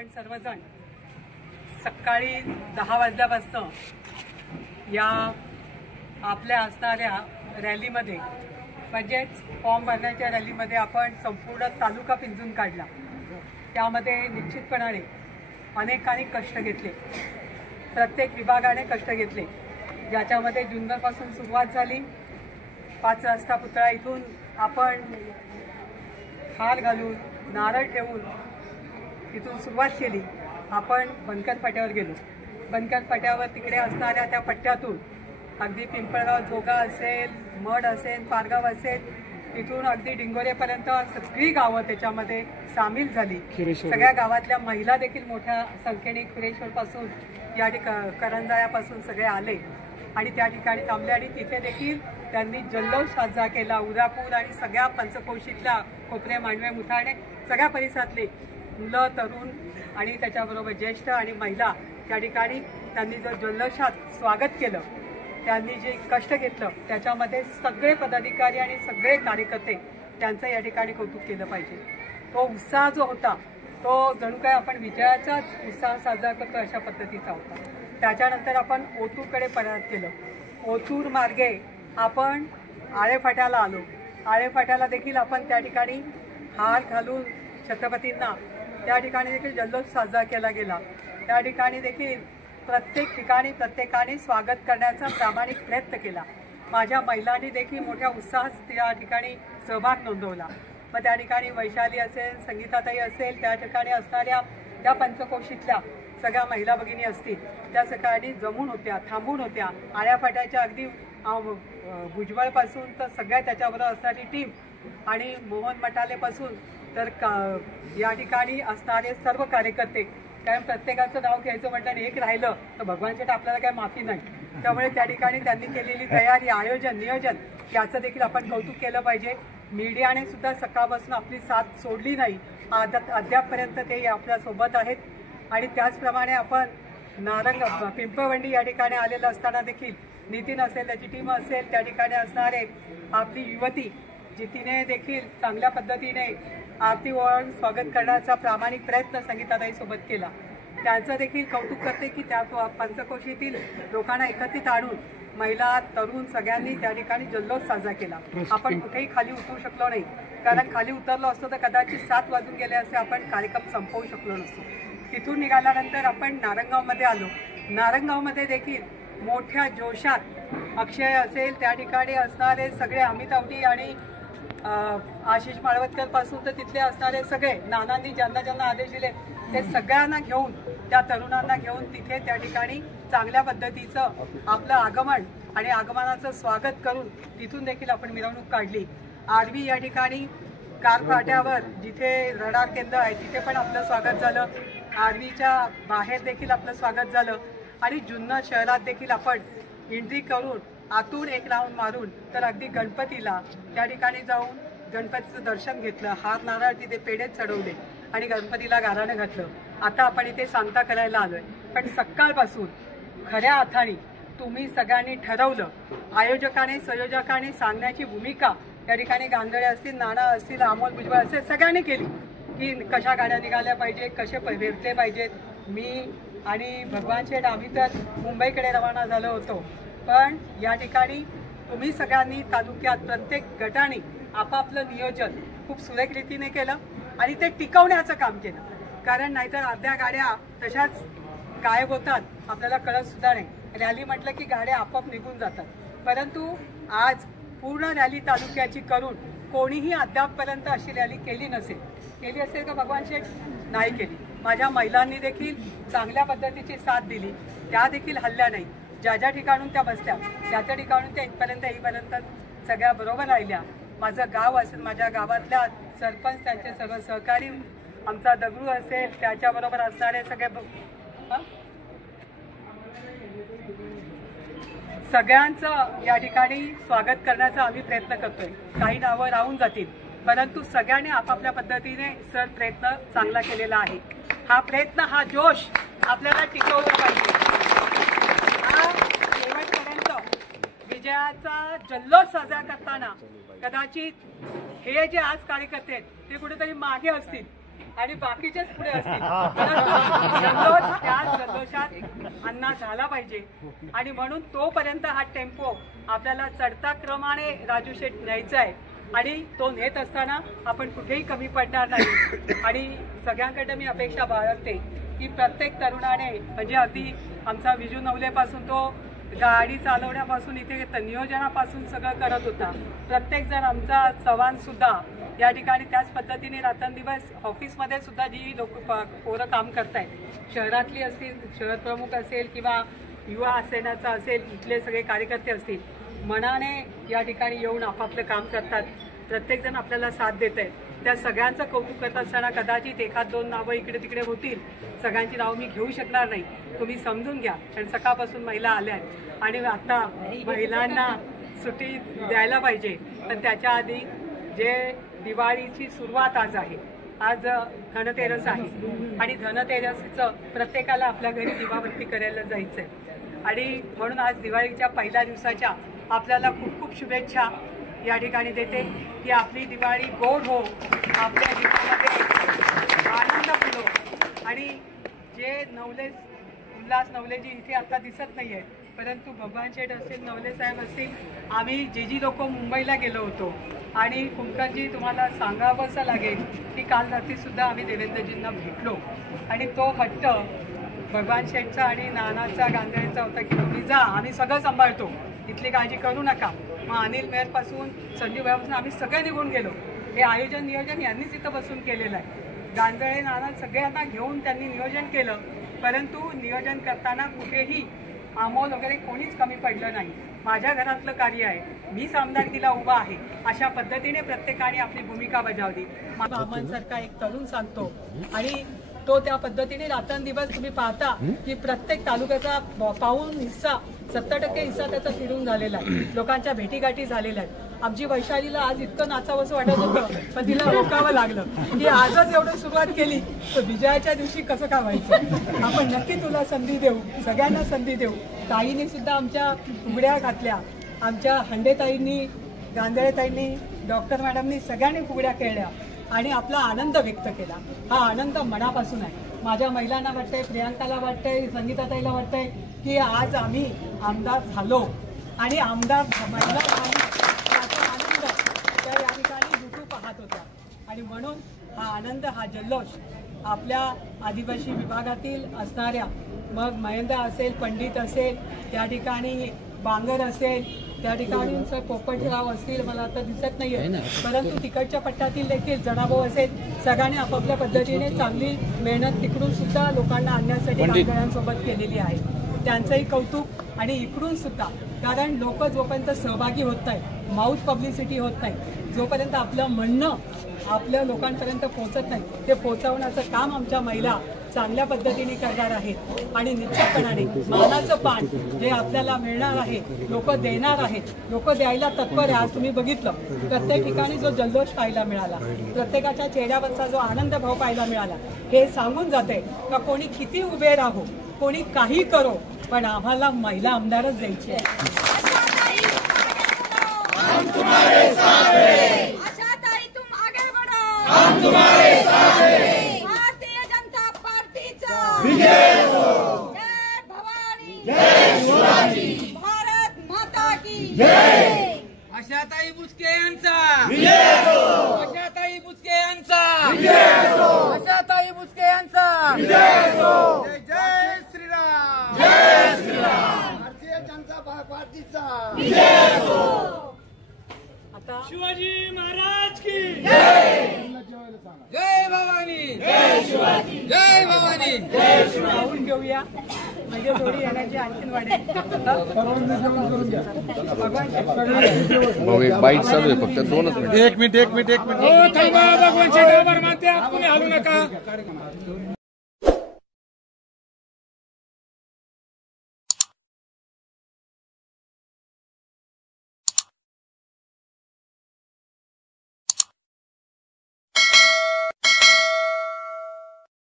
आपण सर्वजण सकाळी 10 वाजल्यापासून या आपल्या असणाऱ्या रॅलीमध्ये म्हणजेच फॉर्म भरण्याच्या रॅलीमध्ये आपण संपूर्ण तालुका पिंजून काढला। त्यामध्ये निश्चितपणाने अनेकांनी कष्ट घेतले, प्रत्येक विभागाने कष्ट घेतले, ज्याच्यामध्ये जुन्नरपासून सुरुवात झाली। 5 रस्ता पुतळा इथून आपण हार घालून नारळ ठेवून इथून सुरुवात केली। आपण बनकर फाट्यावर गेलो। बनकर फाट्यावर तिकडे असणाऱ्या त्या पट्ट्यातून अगदी पिंपळगाव जोगा असेल, मड असेल, पारगाव असेल, तिथून अगदी डिंगोरेपर्यंत सगळी गावं त्याच्यामध्ये सामील झाली। सगळ्या गावातल्या महिला देखील मोठ्या संख्येने खुरेश्वरपासून या करंजायापासून सगळे आले आणि त्या ठिकाणी थांबले आणि तिथे देखील त्यांनी जल्लोष साजरा केला। उदापूर आणि सगळ्या पंचकोशीतल्या कोपरे, मांडवे, मुथाणे सगळ्या परिसरातले मुलं, तरुण आणि त्याच्याबरोबर ज्येष्ठ आणि महिला त्या ठिकाणी त्यांनी जो जल्लोषात स्वागत केलं, त्यांनी जे कष्ट घेतलं, त्याच्यामध्ये सगळे पदाधिकारी आणि सगळे कार्यकर्ते त्यांचं या ठिकाणी कौतुक केलं पाहिजे। तो उत्साह जो होता तो जणू काय आपण विजयाचाच उत्साह साजरा करतो अशा पद्धतीचा होता। त्याच्यानंतर आपण ओतूरकडे परत केलं। ओतूर मार्गे आपण आळेफाट्याला आलो। आळेफाट्याला देखील आपण त्या ठिकाणी हार घालून छत्रपतींना त्या ठिकाणी देखील जल्लोष साजरा केला गेला। त्या ठिकाणी देखील प्रत्येक ठिकाणी प्रत्येकाने स्वागत करण्याचा प्रामाणिक प्रयत्न केला। माझ्या महिलांनी देखील मोठ्या उत्साहात त्या ठिकाणी सहभाग नोंदवला। मग त्या ठिकाणी वैशाली असेल, संगीताताई असेल, त्या ठिकाणी असणाऱ्या त्या पंचकोशीतल्या सगळ्या महिला भगिनी असतील, त्या सकाळी जमून होत्या, थांबून होत्या। आळ्याफाट्याच्या अगदी भुजबळपासून तर सगळ्या त्याच्याबरोबर असणारी टीम आणि मोहन मटालेपासून तर या ठिकाणी असणारे सर्व कार्यकर्ते, कारण प्रत्येकाचं नाव घ्यायचं म्हटलं आणि एक राहिलं तर भगवान शेठ आपल्याला काही माफी नाही। त्यामुळे त्या ठिकाणी त्यांनी केलेली तयारी, आयोजन, नियोजन याचं देखील आपण कौतुक केलं पाहिजे। मीडियाने सुद्धा सकाळपासून आपली साथ सोडली नाही, अद्यापपर्यंत ते आपल्यासोबत आहेत। आणि त्याचप्रमाणे आपण पिंपळवंडी या ठिकाणी आलेलं असताना देखील नितीन असेल, त्याची टीम असेल, त्या ठिकाणी असणारे आपली युवती जितीने देखील चांगल्या पद्धतीने आरती ओवाळून स्वागत करण्याचा प्रामाणिक प्रयत्न संगीताताईसोबत केला। त्यांचं देखील कौतुक करते की त्या पंचकोशीतील लोकांना एकत्रित आणून महिला, तरुण सगळ्यांनी त्या ठिकाणी जल्लोष साजरा केला। आपण कुठेही खाली उतरू शकलो नाही, कारण खाली उतरलो असतो तर कदाचित 7 वाजून गेले असे आपण कार्यक्रम संपवू शकलो नसतो। तिथून निघाल्यानंतर आपण नारंगावमध्ये आलो। नारंगावमध्ये देखील मोठ्या जोशात अक्षय असेल, त्या ठिकाणी असणारे सगळे अमित आवटी आणि आशिष माळवतकर पासून तर तिथले असणारे सगळे नानांनी ज्यांना ज्यांना आदेश दिले ते सगळ्यांना घेऊन, त्या तरुणांना घेऊन तिथे त्या ठिकाणी चांगल्या पद्धतीचं आपलं आगमन आणि आगमनाचं स्वागत करून तिथून देखील आपण मिरवणूक काढली। आरवी या ठिकाणी कार फाट्यावर जिथे रडार केंद्र आहे तिथे पण आपलं स्वागत झालं। आरवीच्या बाहेर देखील आपलं स्वागत झालं आणि जुन्नर शहरात देखील आपण एंट्री करून आतून एक राऊंड मारून तर अगदी गणपतीला त्या ठिकाणी जाऊन गणपतीचं दर्शन घेतलं, हार नारळ तिथे पेढे चढवले आणि गणपतीला गाराणं घातलं। आता आपण इथे सांगता करायला आलोय, पण सकाळपासून खऱ्या अर्थाने तुम्ही सगळ्यांनी ठरवलं, आयोजकाने संयोजकाने सांगण्याची भूमिका त्या ठिकाणी गांधळे असतील, नाना असतील, अमोल भुजबळ असेल सगळ्यांनी केली की कशा गाड्या निघाल्या पाहिजे, कसे भेटले पाहिजेत। मी आणि भगवान शेठ आम्ही तर मुंबईकडे रवाना झालो होतो, पण या ठिकाणी तुम्ही सगळ्यांनी तालुक्यात प्रत्येक गटाने आपापलं नियोजन खूप सुरेख रीतीने केलं आणि ते टिकवण्याचं काम केलं, कारण नाहीतर अर्ध्या गाड्या तशाच गायब होतात, आपल्याला कळत सुद्धा नाही। रॅली म्हटलं की गाड्या आपोआप निघून जातात, परंतु आज पूर्ण रॅली तालुक्याची करून कोणीही अद्यापपर्यंत अशी रॅली केली नसेल। केली असेल का भगवान शेठ? नाही केली। माझ्या महिलांनी देखील चांगल्या पद्धतीची साथ दिली, त्या देखील हल्ल्या नाही। ज्या ज्या ठिकाणून त्या बसल्या त्या त्या ठिकाणून त्या इथपर्यंत येईपर्यंत सगळ्या बरोबर राहिल्या। माझं गाव असेल, माझ्या गावातल्या सरपंच, त्यांचे सर्व सहकारी, आमचा दगडू असेल, त्याच्याबरोबर असणारे सगळ्यांचं या ठिकाणी स्वागत करण्याचा आम्ही प्रयत्न करतोय। काही नावं राहून जातील, परंतु सगळ्यांनी आपापल्या पद्धतीने सर प्रयत्न चांगला केलेला आहे। हा प्रयत्न, हा जोश आपल्याला टिकवला पाहिजे। विजयाचा जल्लोष साजरा करताना कदाचित हे जे आज कार्यकर्ते आहेत ते कुठेतरी मागे असतील आणि बाकीचेच पुढे असतील. जल्लोष त्या जल्लोषात अन्ना झाला पाहिजे आणि म्हणून तोपर्यंत हा टेम्पो आपल्याला चढता क्रमाने राजू शेठ न्यायचा आहे आणि तो नेत असताना आपण कुठेही कमी पडणार नाही. आणि सगळ्यांकडे मी अपेक्षा बाळगते की प्रत्येक तरुणाने म्हणजे अगदी आमचा विजू नवलेपासून तो गाडी चालवण्यापासून इथे नियोजनापासून सगळं करत होता. प्रत्येक जण आमचा चव्हाण सुद्धा या ठिकाणी त्याच पद्धतीने रात्रंदिवस ऑफिसमध्ये सुद्धा जी लोक पोरं काम करतायत, शहरातली असतील, शहर प्रमुख असेल किंवा युवा सेनाचा असेल, इथले सगळे कार्यकर्ते असतील, मनाने या ठिकाणी येऊन आपापलं काम करतात. प्रत्येकजण आपल्याला साथ देत आहे. त्या सगळ्यांचं कौतुक करत असताना कदाचित एखाद दोन नावं इकडे तिकडे होतील. सगळ्यांची नावं मी घेऊ शकणार नाही, तुम्ही समजून घ्या. कारण सकाळपासून महिला आल्या आहेत आणि आता महिलांना सुट्टी द्यायला पाहिजे. पण त्याच्या आधी जे दिवाळीची सुरुवात आज आहे, आज धनतेरस आहे आणि धनतेरसचं प्रत्येकाला आपल्या घरी दिवाबत्ती करायला जायचं आहे आणि म्हणून आज दिवाळीच्या पहिल्या दिवसाच्या आपल्याला खूप खूप शुभेच्छा या ठिकाणी देते की आपली दिवाळी गोड हो, आपल्या जीवनामध्ये आनंद फुलो. आणि जे उल्हास नवलेजी इथे आता दिसत नाही आहेत, परंतु भगवान शेठ असतील, नवले साहेब असतील, आम्ही जी लोक मुंबईला गेलो होतो आणि कुंकणजी तुम्हाला सांगावंसं लागेल की काल रात्रीसुद्धा आम्ही देवेंद्रजींना भेटलो आणि तो हट्ट भगवान शेठचा आणि नानाचा गांधळ्यांचा होता की तुम्ही जा, आम्ही सगळं सांभाळतो, इथली काळजी करू नका. मग अनिल मेहरपासून संजीव भाईपासून आम्ही सगळे निघून गेलो. हे आयोजन नियोजन यांनीच इथं बसून केलेलं आहे. गांधळे नाना सगळ्यांना घेऊन त्यांनी नियोजन केलं, परंतु नियोजन करताना कुठेही अमोल वगैरे कोणीच कमी पडलं नाही. माझ्या घरातलं कार्य आहे, मीच आमदारकीला उभा आहे, अशा पद्धतीने प्रत्येकाने आपली भूमिका बजावली. मामांसारखा एक तरुण सांगतो आणि तो त्या पद्धतीने रात्रंदिवस तुम्ही पाहता की प्रत्येक तालुक्याचा पाऊण हिस्सा 70% हिस्सा त्याचा फिरून झालेला आहे. लोकांच्या भेटीगाठी झालेल्या आहेत. आमची वैशालीला आज इतकं नाचावंसं वाटत होतं, पण तिला रोकावं लागलं की आजच एवढं सुरुवात केली तर विजयाच्या दिवशी कसं काय व्हायचं. आपण नक्की तुला संधी देऊ, सगळ्यांना संधी देऊ. ताईंनी सुद्धा आमच्या फुगड्या घातल्या, आमच्या हंडेताईंनी, गांधळेताईंनी, डॉक्टर मॅडमनी सगळ्यांनी फुगड्या खेळल्या आणि आपला आनंद व्यक्त केला. हा आनंद मनापासून आहे. माझ्या महिलांना वाटतंय, प्रियांकाला वाटतंय, संगीताताईला वाटतंय की आज आम्ही आमदार झालो आणि आमदार महिला झाली याचा आनंद त्या या ठिकाणी लुटू पाहत होत्या. आणि म्हणून हा आनंद, हा जल्लोष आपल्या आदिवासी विभागातील असणाऱ्या, मग महेंद्र असेल, पंडित असेल, त्या ठिकाणी बांगर असेल, त्या ठिकाणी पोपटराव असतील, मला आता दिसत नाहीये, परंतु तिकडच्या पट्ट्यातील देखील जनाभाऊ असेल, सगळ्यांनी आपापल्या पद्धतीने चांगली मेहनत तिकडून सुद्धा लोकांना आणण्यासाठी गांधळ्यांसोबत केलेली आहे. त्यांचंही कौतुक. आणि इकडून सुद्धा, कारण लोक जोपर्यंत सहभागी होत नाही, माउथ पब्लिसिटी होत नाही, जोपर्यंत आपलं म्हणणं आपल्या लोकांपर्यंत पोहोचत नाही, ते पोहोचवण्याचं काम आमच्या महिला चांगल्या पद्धतीने करणार आहेत. आणि निश्चितपणाने मानाचं पान जे आपल्याला मिळणार आहे, लोक देणार आहेत, लोक द्यायला तत्पर आहे. आज तुम्ही बघितलं प्रत्येक ठिकाणी जो जल्लोष पाहायला मिळाला, प्रत्येकाच्या चेहऱ्यावरचा जो आनंद भाव पाहायला मिळाला, हे सांगून जाते का कोणी किती उभे राहो, कोणी काही करो, पण आम्हाला महिला आमदारच द्यायची आहे. भारतीय जनता पार्टीचा विजय हो. जय भवानी, जय शिवाजी, भारत माता की जय. आशाताई बुचके यांचा विजय हो. आशाताई बुचके यांचा विजय हो. आशाताई बुचके यांचा विजय हो. जय श्रीराम, जय श्रीराम. भारतीय जनता पार्टीचा विजय हो. आता शिवाजी महाराज की जय. जय भवानी, जय शिवाजी, जय भवानी. जय शिवाजी. राहून घेऊया म्हणजे थोडी येण्याची आणखीन वाढेल. भाऊ एक बाईट चालू आहे, फक्त 2 मिनिट. एक मिनिट. हो थांबा, भगवान शेठ आभार मानते. आपण हलू नका.